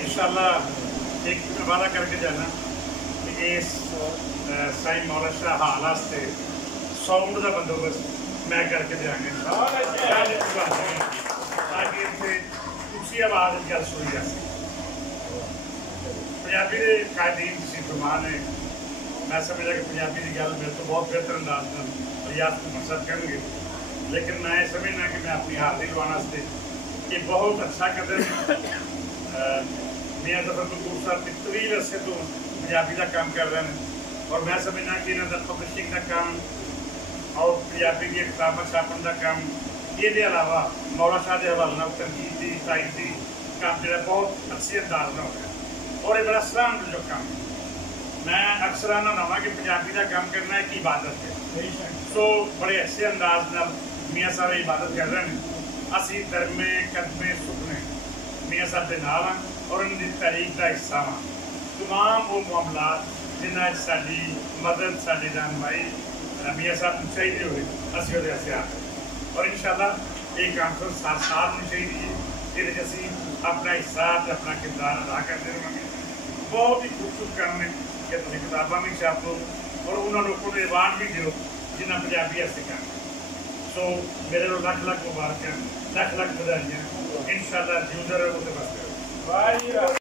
इंशाल्लाह एक वादा करके जाना कि इस साईं मौला शाह हाल वास्ते साउंड का बंदोबस्त मैं करके देंगे ताकि इतने उसी आवाज़ गल सुनी जा सके। पंजाबी के कायदीन तुसीं फरमान है, मैं समझा कि पंजाबी की गल मेरे तो बहुत बेहतर अंदाज में रियाज को मकसद करेंगे, लेकिन मैं समझना कि मैं अपनी हाजिरी लवाने वास्ते ये बहुत अच्छा कदम मियाँ ज़फ़र कपूर साहब तवील अरसे तो पंजाबी का काम कर रहे हैं और मैं समझना कि इन्हों का पब्लिशिंग का काम और पंजाबी की किताबें छापन का काम, ये अलावा मौला शाह के हवाले तनकीदी तायदी काम जो बहुत अच्छे अंदाज में हो रहा है और ये बड़ा सराहन जो काम है। मैं अक्सर आना होना कि पंजाबी का काम करना एक इबादत है, सो बड़े अच्छे अंदाज में मियाँ साहब इबादत कर रहे हैं। असी धर्मे कदमे सुखने मियाँ साहब के नाल हाँ और उनकी तारीख का हिस्सा हाँ। तमाम वो मामलात जिन्हें साड़ी मदद साड़ी रहनुमाई मियाँ साहब को चाहिए हुए असी वो और इंशाल्लाह ये कॉन्फ्रेंस साल साल में चाहिए ये असी अपना हिस्सा अपना किरदार अदा करते रहेंगे। बहुत ही खूबसूरत काम है कि तुम किताबा भी छापो और उन्होंने लोगों को अवार्ड भी दो जिन्हें पंजाबी वास्ते काम। सो मेरे को लख लख मुबारक लख लख बधाइयाँ। इंशाल्लाह जीवते रहो तो बस।